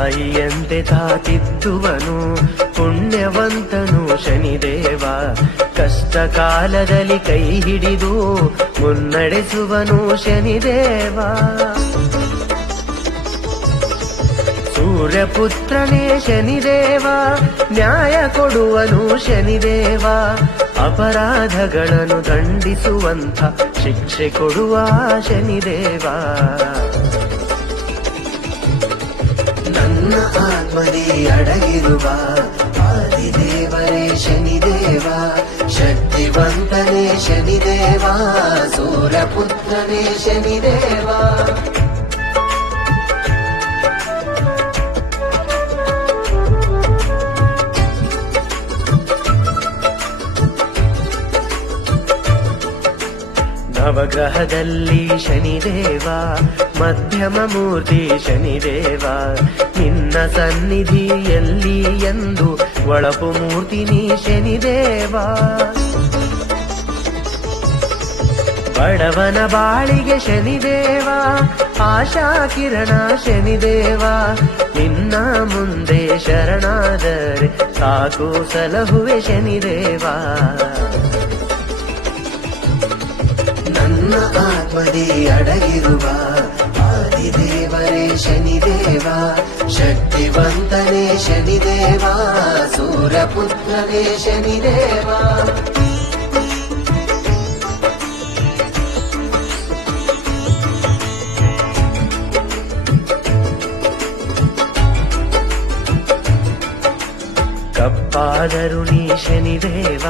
ತಾಯಿಯಂತೆ ತಾತಿದ್ದುವನು ಪುಣ್ಯವಂತನು ಶನಿದೇವ. ಕಷ್ಟ ಕಾಲದಲ್ಲಿ ಕೈ ಹಿಡಿದು ಮುನ್ನಡೆಸುವನು ಶನಿದೇವ. ಸೂರ್ಯಪುತ್ರನೇ ಶನಿದೇವ, ನ್ಯಾಯ ಕೊಡುವನು ಶನಿದೇವ. ಅಪರಾಧಗಳನ್ನು ದಂಡಿಸುವಂಥ ಶಿಕ್ಷೆ ಕೊಡುವ ಶನಿದೇವ. ನನ್ನ ಆತ್ಮದಿ ಅಡಗಿರುವ ಆದಿದೇವರೇ ಶನಿದೇವ. ಶಕ್ತಿವಂತನೇ ಶನಿದೇವ, ಸೂರ್ಯಪುತ್ರನೇ ಶನಿದೇವ. ನವಗ್ರಹದಲ್ಲಿ ಶನಿದೇವ, ಮಧ್ಯಮ ಮೂರ್ತಿ ಶನಿದೇವ. ನಿನ್ನ ಸನ್ನಿಧಿಯಲ್ಲಿ ಎಂದು ಒಳಪು ಮೂರ್ತಿ ನೀ ಶನಿದೇವ. ಬಡವನ ಬಾಳಿಗೆ ಶನಿದೇವ, ಆಶಾ ಕಿರಣ ಶನಿದೇವ. ನಿನ್ನ ಮುಂದೆ ಶರಣಾದರೆ ಸಾಕು ಸಲಹುವೆ ಶನಿದೇವ. ನನ್ನ ಆತ್ಮದಿ ಅಡಗಿರುವ ಆದಿದೇವರೇ ಶನಿದೇವ. ಶಕ್ತಿವಂತನೇ ಶನಿದೇವ, ಸೂರ್ಯಪುತ್ರನೇ ಶನಿದೇವ. ಕಪ್ಪಾದರು ನೀ ಶನಿದೇವ,